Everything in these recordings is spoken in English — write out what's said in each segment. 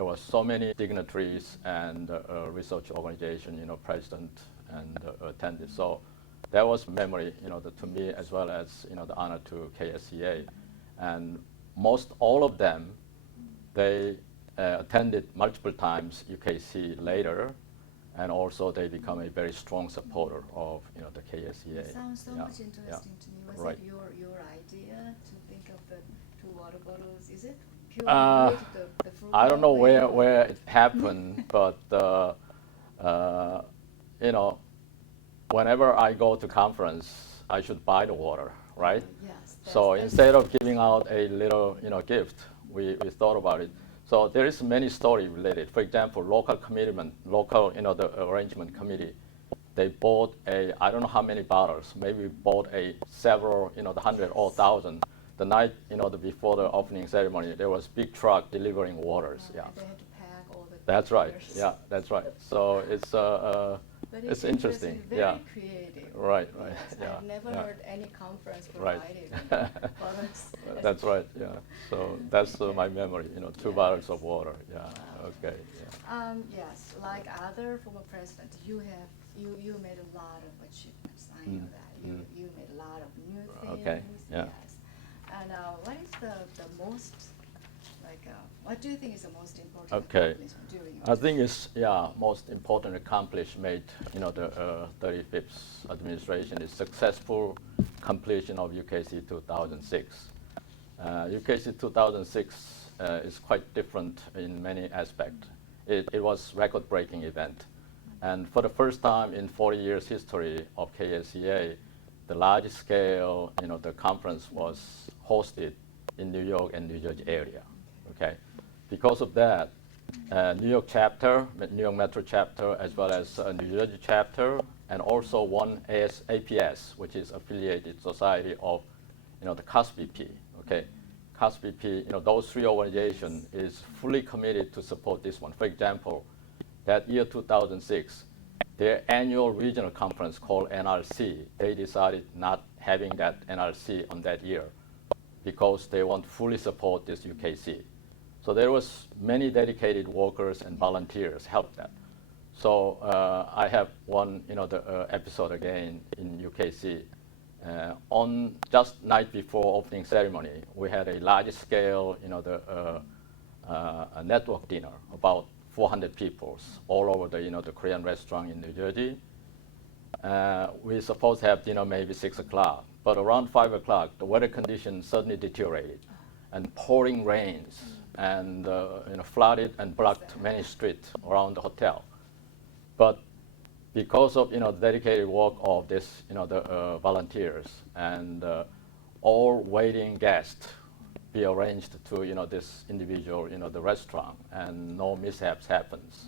there were so many dignitaries and research organization, president and attended. So that was memory, to me as well as, the honor to KSEA. And most all of them, they attended multiple times UKC later, and also they become a very strong supporter of, the KSEA. It sounds so much interesting to me. Was right. it your idea to think of the two water bottles? Is it purely related to the fruit? I don't know where it happened, but whenever I go to conference, I should buy the water, right? Yes. So instead of giving out a little, gift, we thought about it. So there is many story related. For example, local commitment, the arrangement committee, they bought I don't know how many bottles, maybe bought several, the 100 or 1,000. The night, before the opening ceremony, there was big truck delivering waters. They had to pack all the That's right. waters. Yeah, that's right. So it's interesting. Very creative. Right. Yes. Yeah. I've never heard any conference Right. provided products. That's right. Yeah. So that's my memory. 2 bottles of water. Yeah. Okay. Yeah. Yes, like other former presidents, you made a lot of achievements. I know that you made a lot of new things. Okay. Yeah. Yes. And what is the most what do you think is the most important accomplishment during your I think it's most important accomplishment made the 35th administration is successful completion of UKC 2006. UKC 2006 is quite different in many aspects. It was record-breaking event, and for the first time in 40 years history of KSEA, the largest scale the conference was hosted in New York and New Jersey area. Okay, because of that, New York chapter, New York Metro chapter, as well as New Jersey chapter, and also one APS, which is affiliated society of, the COSBP. Okay, COSBP, those 3 organizations is fully committed to support this one. For example, that year 2006, their annual regional conference called NRC, they decided not having that NRC on that year because they want to fully support this UKC. So there was many dedicated workers and volunteers helped that. So I have one, the episode again in UKC. On just night before opening ceremony, we had a large scale, a network dinner, about 400 people all over the Korean restaurant in New Jersey. We're supposed to have dinner maybe 6 o'clock, but around 5 o'clock, the weather conditions suddenly deteriorated, and pouring rains and flooded and blocked many streets around the hotel. But because of the dedicated work of this, the volunteers and all waiting guests be arranged to this individual the restaurant, and no mishaps happens.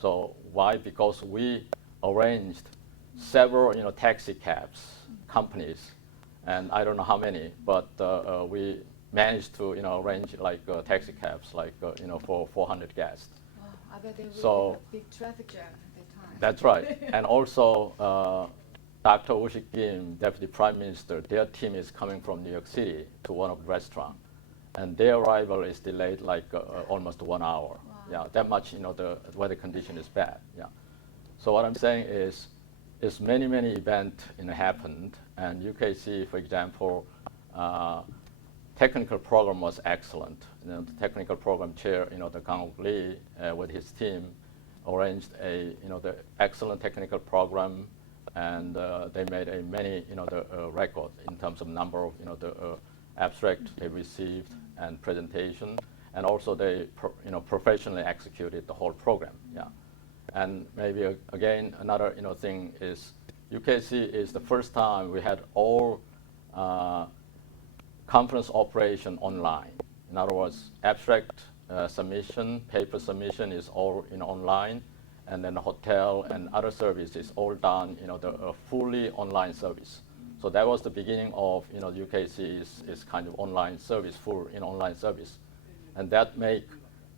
So why? Because we arranged several taxi cabs companies, and I don't know how many, but we managed to arrange taxi cabs for 400 guests. Wow, I bet there So- will be a big traffic jam at that time. That's right. And also, Dr. Woo-Sik Kim, Deputy Prime Minister, their team is coming from New York City to one of the restaurants. And their arrival is delayed almost 1 hour. Wow. Yeah, that much, the weather condition is bad. Yeah. So what I'm saying is many events happened, and UKC, for example, technical program was excellent. The technical program chair, the Kang Lee, with his team, arranged the excellent technical program, and they made many record in terms of number of the abstract they received and presentation, and also they professionally executed the whole program. Yeah, and maybe again another thing is UKC is the first time we had all conference operation online. In other words, abstract submission, paper submission is all online, and then the hotel and other services all done the fully online service. So that was the beginning of UKC is kind of online service, full online service, and that make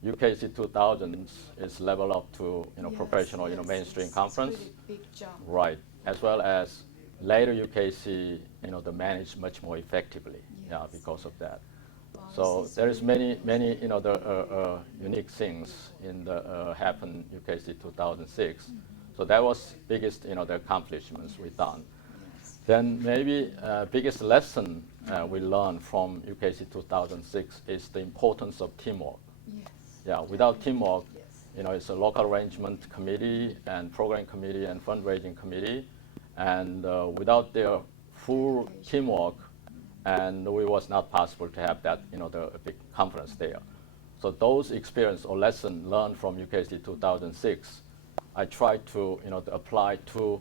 UKC 2000 is level up to Yes, professional yes, mainstream it's conference. Really big jump. Right, as well as later UKC, they managed much more effectively, Yes. because of that. Wow, So this is there is really many the unique things in the happened UKC 2006. So that was biggest the accomplishments we done. Yes. Then maybe biggest lesson we learned from UKC 2006 is the importance of teamwork. Yes. Yeah, without teamwork, Yes. It's a local arrangement committee and program committee and fundraising committee, and without their full teamwork, and it was not possible to have that the big conference there. So those experience or lesson learned from UKC 2006, I tried to to apply to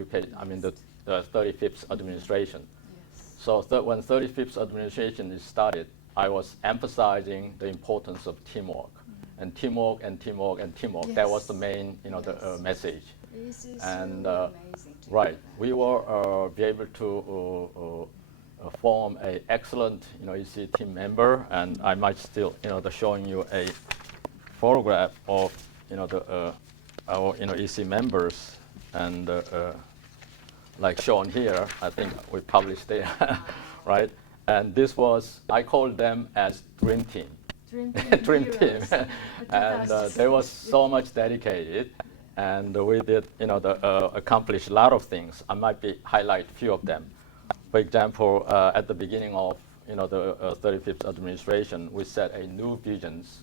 UK. I mean the 35th administration. Yes. So when 35th administration is started, I was emphasizing the importance of teamwork, and teamwork and teamwork and teamwork. That was the main the message. This is And really amazing to right, hear that. we were be able to form a excellent EC team member, and I might still showing you a photograph of our EC members, and like shown here, I think we published there, right? And this was, I called them as Dream Team. Dream Team. Dream Team. Heroes. And they was so much dedicated, and we did accomplish a lot of things. I might highlight a few of them. For example, at the beginning of the 35th administration, we set a new visions,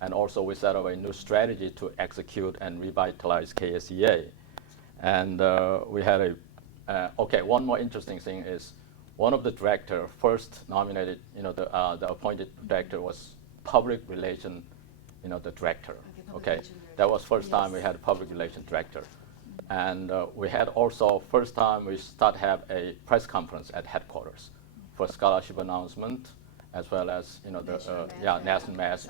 and also we set up a new strategy to execute and revitalize KSEA. And we had okay, one more interesting thing is one of the director first nominated, the appointed director was public relation, the director. Public Okay, relation director. that was first time we Yes. had a public relation director. And we had also first time we start have a press conference at headquarters for scholarship announcement, as well as national mass,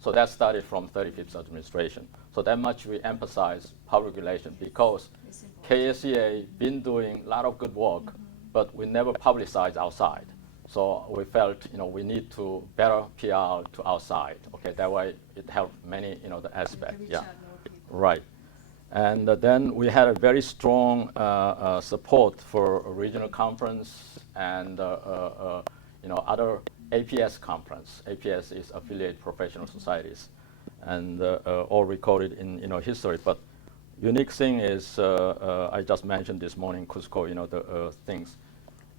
so that started from 35th administration. So that much we emphasize public relation because It's important. KSEA been doing a lot of good work, but we never publicize outside. So we felt we need to better PR to outside. Okay, that way it helped many the We aspect. can reach Yeah, out more people. right. And then we had a very strong support for a regional conference and other APS conference. APS is affiliated professional societies, and all recorded in history. But unique thing is I just mentioned this morning Cusco the things.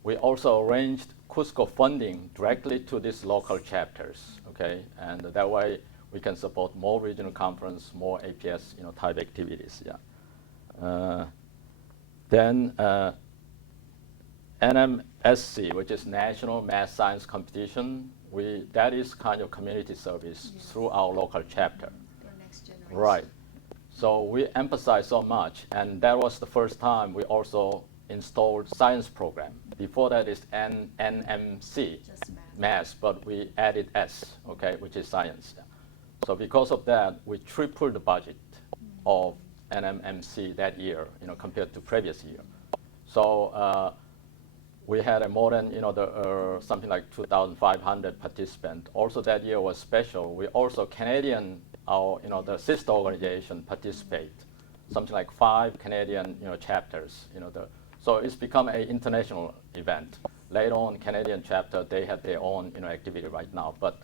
We also arranged Cusco funding directly to these local chapters. Okay, and that way we can support more regional conference, more APS type activities. Yeah. Then NMSC, which is National Math Science Competition, that is kind of community service Yes. through our local chapter. For next generation. Right. So we emphasize so much, and that was the first time we also installed science program. Before that is NMC, Just math. math, but we added S, okay, which is science. So because of that, we tripled the budget of NMMC that year, compared to previous year. So we had more than something like 2,500 participants. Also that year was special. We also Canadian, our the sister organization participate, something like 5 Canadian chapters. So it's become an international event. Later on, Canadian chapter they had their own activity right now, but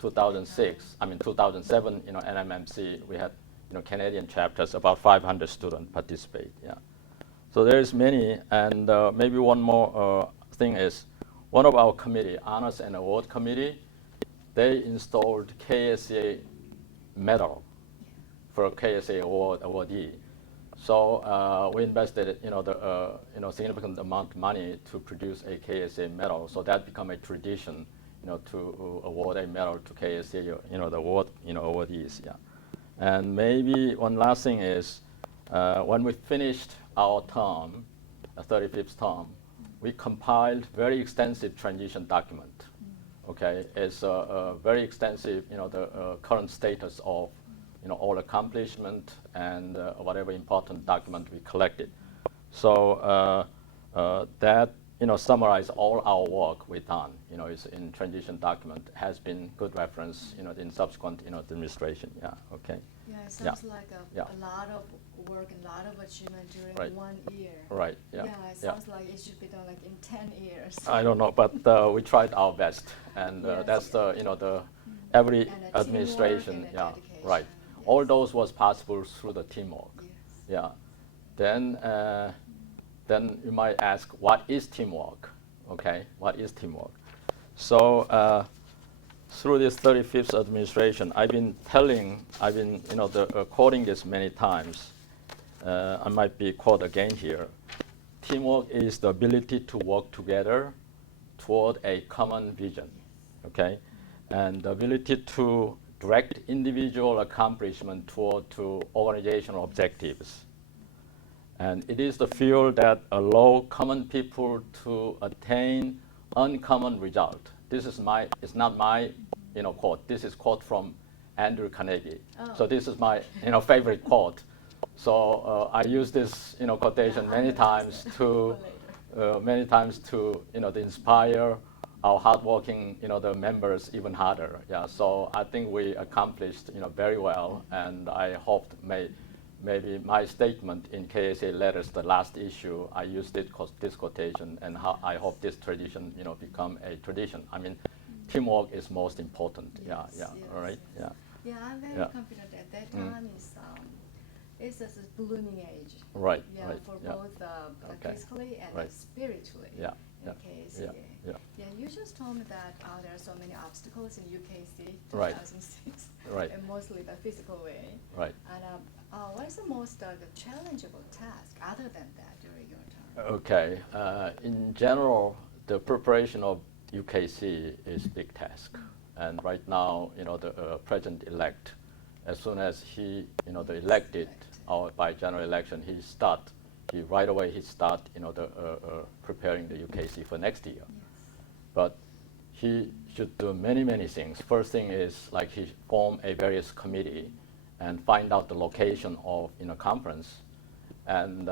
2007, NMMC, we had Canadian chapters, about 500 students participate. Yeah. So there's many, and maybe one more thing is, one of our committee, Honors and Award Committee, they installed KSEA medal for a KSEA awardee. So we invested significant amount of money to produce a KSEA medal. So that become a tradition, to award a medal to KSEA, the award, awardees. Yeah. And maybe one last thing is, when we finished our term, the 35th term, we compiled very extensive transition document. Okay, it's a very extensive, the current status of, all accomplishment and whatever important document we collected. So that summarize all our work we've done. It's in transition document, has been good reference, in subsequent, administration. Yeah. Okay. Yeah, it sounds like Yeah. a lot of work and a lot of achievement during Right. 1 year. Right. Yeah. Yeah, it sounds like it should be done like in 10 years. I don't know, but we tried our best, and Yes, that's yeah. the every And the teamwork administration. and the Yeah. dedication, Right. yes. All those was possible through the teamwork. Yes. Yeah. Then you might ask, what is teamwork? Okay, what is teamwork? So through this 35th administration, I've been quoting this many times. I might be quote again here. Teamwork is the ability to work together toward a common vision, okay? And the ability to direct individual accomplishment toward to organizational objectives. And it is the field that allow common people to attain uncommon result. It's not my, quote. This is quote from Andrew Carnegie. Oh. So this is my, favorite quote. So I use this, quotation many times to, to inspire our hardworking, the members even harder. Yeah. So I think we accomplished, very well, and I hoped maybe my statement in KSEA letters, the last issue, I used this quotation, and how I hope this tradition, become a tradition. I mean, teamwork is most important. Yes, Yeah. yes, All right. yes. Yeah. Yeah, I'm very Yeah. confident at that time it's just a blooming age. Right. Yeah, Right. for Yeah. both Okay. physically and Right. spiritually. Yeah. In Yeah. KSEA. Yeah. Yeah, you just told me that there are so many obstacles in UKC Right. 2006, Right. and mostly the physical way. Right. And what is the most the challengeable task other than that during your term? Okay. In general, the preparation of UKC is a big task, and right now, the president-elect, as soon as he, the elected by general election, he start preparing the UKC for next year. Yes. But he should do many things. First thing is like he form a various committee and find out the location of conference, and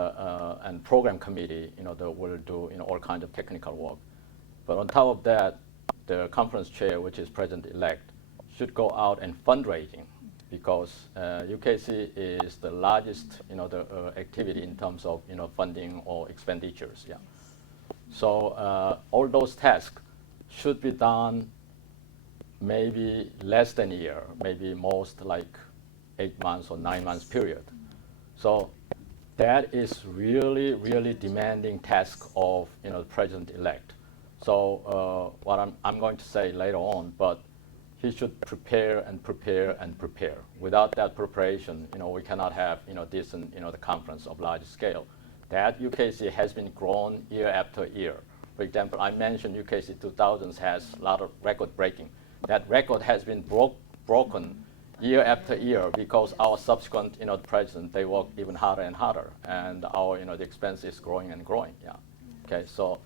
program committee that will do all kinds of technical work. But on top of that, the conference chair, which is president-elect, should go out and fundraising, because UKC is the largest activity in terms of funding or expenditures. Yeah. So all those tasks should be done maybe less than a year, maybe most like 8 months or 9 months period. So that is really demanding task of the president-elect. So what I'm going to say later on, but he should prepare. Without that preparation, we cannot have decent the conference of large scale. That UKC has been grown year after year. For example, I mentioned UKC 2000 has a lot of record breaking. That record has been broken year after year because our subsequent president, they work even harder and harder, and our the expense is growing and growing. Yeah. Okay. So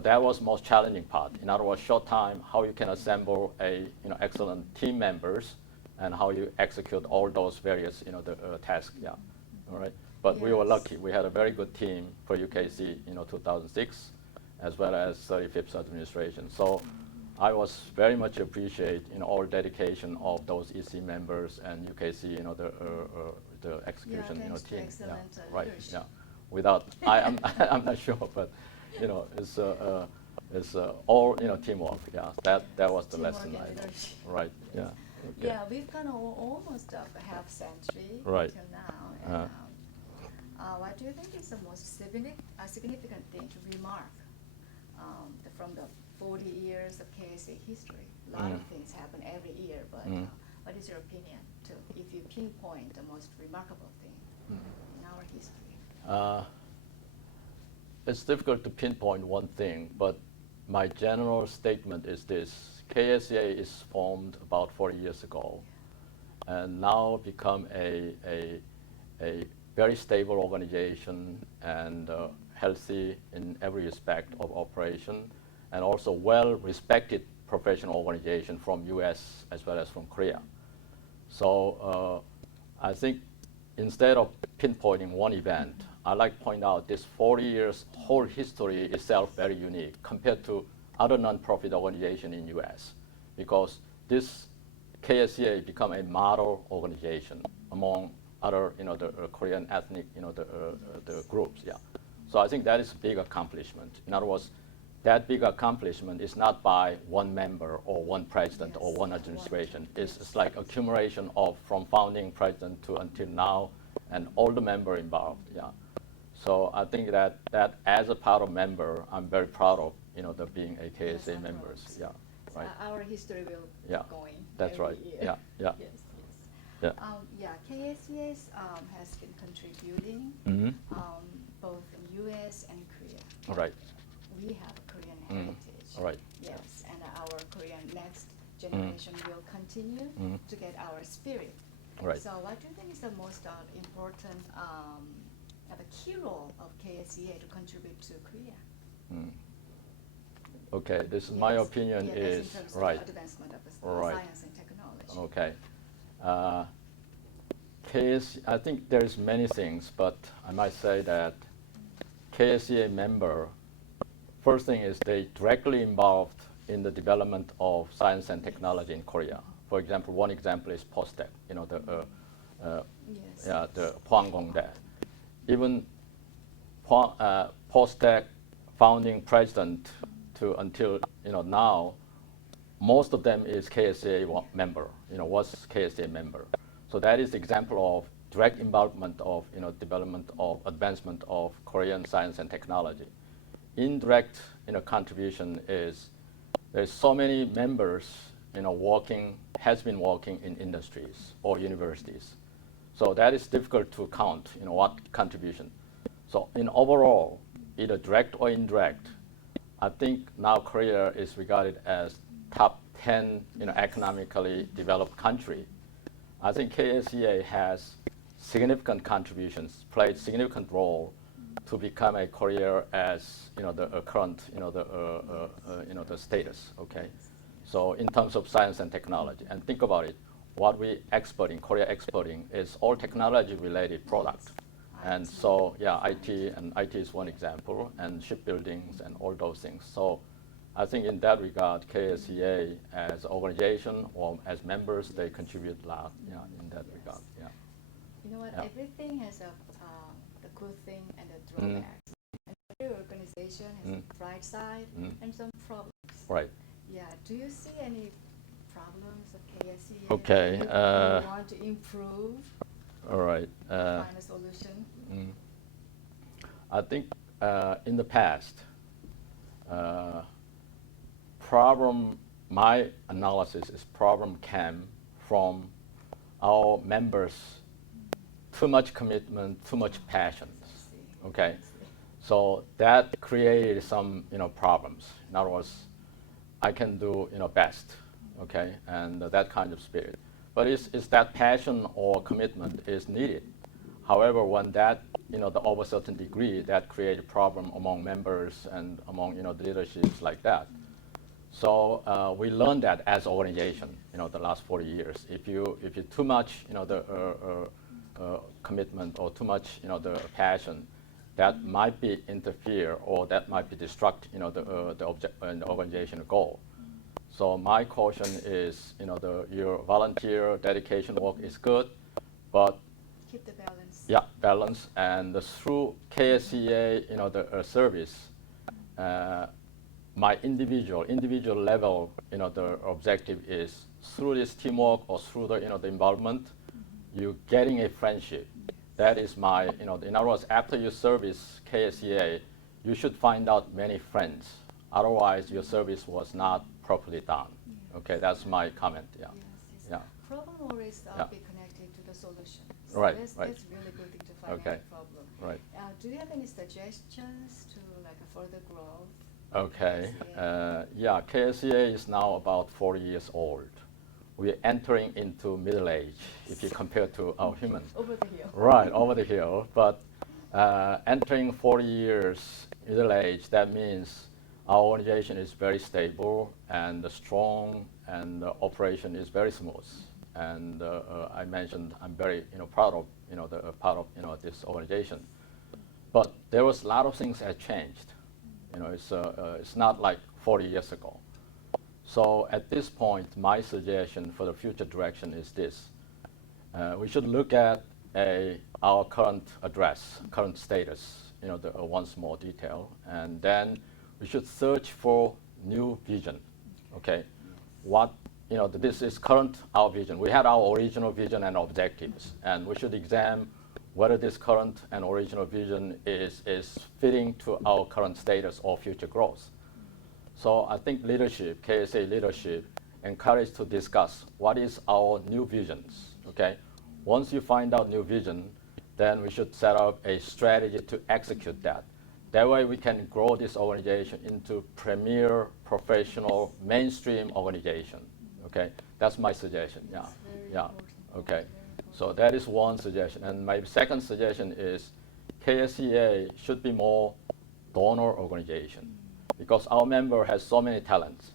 that was most challenging part. In other words, short time, how you can assemble a excellent team members, and how you execute all those various the tasks. Yeah. All right. But we were Yes. lucky. We had a very good team for UKC 2006, as well as 35th administration. So I was very much appreciate all dedication of those EC members and UKC the execution thanks to team. excellent Right. leadership. Yeah. Without I'm not sure, but it's all teamwork. Yeah. That was the Teamwork lesson and I learned. leadership. Right. Yeah. Okay. Yeah, we've gone almost a half century Right. until now. And, what do you think is the most significant thing to remark from the 40 years of KSEA history? A lot of things happen every year, but what is your opinion, too, if you pinpoint the most remarkable thing in our history? It's difficult to pinpoint one thing, but my general statement is this: KSEA is formed about 40 years ago, and now become a very stable organization, and healthy in every respect of operation, and also well-respected professional organization from U.S. as well as from Korea. So I think instead of pinpointing one event, I like to point out this 40 years whole history itself very unique compared to other non-profit organization in U.S. because this KSEA become a model organization among other, the Korean ethnic, the groups. Yeah. So I think that is a big accomplishment. In other words, that big accomplishment is not by one member or one president or one administration. It's like accumulation of from founding president to until now, and all the member involved. Yeah. So I think that as a part of member, I'm very proud of the being a KSA members. Yeah. Right. Our history will keep going. That's every right. year. Yeah. Yeah. Yes. Yeah. KSEA has been contributing both in U.S. and Korea. All right. We have Korean heritage. All right. Yes, and our Korean next generation will continue to get our spirit. Right. So what do you think is the most important, the key role of KSEA to contribute to Korea? Okay, this is my opinion is in terms right. of advancement of science and technology. Okay. I think there's many things, but I might say that KSEA member, first thing is they directly involved in the development of science and technology in Korea. For example, one example is POSTEC, the Kwon Kang. Even POSTEC founding president to until now, most of them is KSEA member, was KSEA member. So that is the example of direct involvement of development of advancement of Korean science and technology. Indirect contribution is there's so many members has been working in industries or universities. So that is difficult to count what contribution. So in overall, either direct or indirect, I think now Korea is regarded as top 10 economically developed country. I think KSEA has significant contributions, played significant role to become a Korea as the current the status. Okay, so in terms of science and technology, and think about it, what we exporting, Korea exporting is all technology related product. And so, IT is one example, and shipbuildings and all those things. So I think in that regard, KSEA as organization or as members, they contribute a lot in that regard. Yeah. You know what, everything has the good thing and the drawbacks. And every organization has a bright side and some problems. Right. Yeah, do you see any problems of KSEA Okay. you want to improve? All right. Find a solution. I think in the past, my analysis is problem came from our members, too much commitment, too much passion. Okay, so that created some problems. In other words, I can do best, okay, and that kind of spirit. But it's that passion or commitment is needed. However, when that the over a certain degree, that creates a problem among members and among the leaderships like that. So we learned that as organization, the last 40 years. If you too much the commitment or too much the passion, that might be interfere or that might be destruct the organizational goal. So my caution is your volunteer dedication work is good, but Keep the balance. yeah, balance, and through KSEA the service, my individual level the objective is through this teamwork or through the involvement, you getting a friendship. That is my in other words, after you service KSEA, you should find out many friends. Otherwise, your service was not properly done. Okay, that's my comment. Yeah. Yes. Yeah. Problem always be connected to the solution. So Right, that's right. really good thing to find Okay. out the problem. Right. Do you have any suggestions to further growth? Okay. KSEA is now about 40 years old. We're entering into middle age if you compare to our human. Over the hill. Right, over the hill. But entering 40 years middle age, that means our organization is very stable and strong, and the operation is very smooth. And I mentioned I'm very proud of the part of this organization. But there was a lot of things that changed. It's not like 40 years ago. So at this point, my suggestion for the future direction is this. We should look at our current address, current status, once more detail, and then we should search for new vision. Okay, this is current our vision. We had our original vision and objectives, and we should examine whether this current and original vision is fitting to our current status or future growth. So I think leadership, KSEA leadership, encouraged to discuss what is our new visions. Okay, once you find out new vision, then we should set up a strategy to execute that. That way we can grow this organization into premier, professional, mainstream organization. Okay, that's my suggestion. Yeah, yeah. Okay, so that is one suggestion. And my second suggestion is KSEA should be more donor organization because our member has so many talents.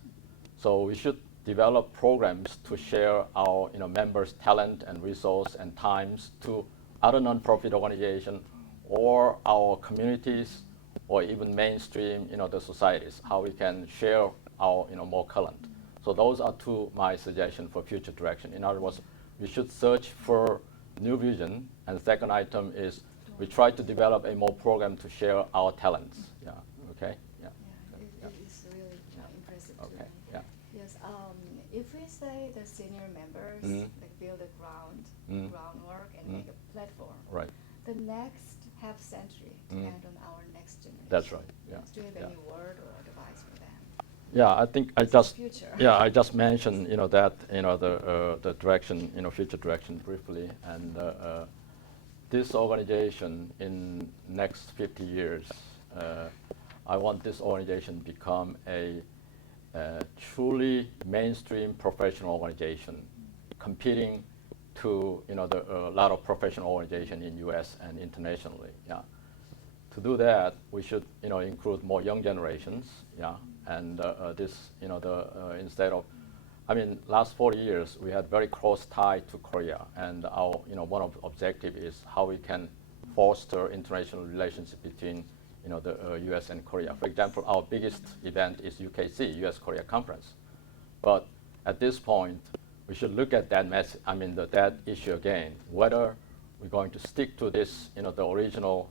So we should develop programs to share our members' talent and resource and times to other nonprofit organizations or our communities or even mainstream the societies, how we can share our more talent. So those are my suggestions for future direction. In other words, we should search for new vision, and the second item is we try to develop a more program to share our talents. Yeah. Okay. Yeah. It is really impressive. Okay. To Yeah. Yes. If we say the senior members like build a groundwork and make a platform. Right. The next half century depend on our next generation. That's right. Yeah. Do you have any word or advice for them? Yeah, I think I just mentioned that the direction future direction briefly, and this organization in next 50 years, I want this organization to become a truly mainstream professional organization, competing to a lot of professional organizations in U.S. and internationally. Yeah. To do that, we should include more young generations. Yeah. And instead of, last 40 years we had very close tie to Korea, and our one of objective is how we can foster international relations between the U.S. and Korea. For example, our biggest event is UKC, U.S. Korea Conference. But at this point, we should look at that that issue again, whether we're going to stick to this, the original,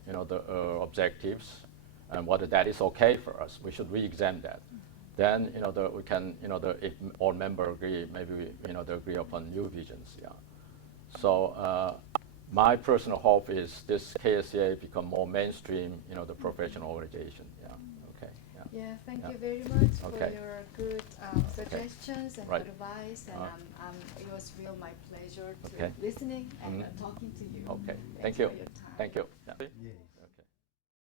objectives, and whether that is okay for us. We should re-examine that. Then, we can, if all members agree, maybe we, they agree upon new visions. Yeah. So my personal hope is this KSEA become more mainstream, the professional organization. Yeah. Okay. Yeah. Yeah. Thank you very much Okay. for your good suggestions and Right. advice. And it was real my pleasure to Okay. listening and talking to you. Okay. Thanks Thank you. for your time. Thank you. Yeah. Yes.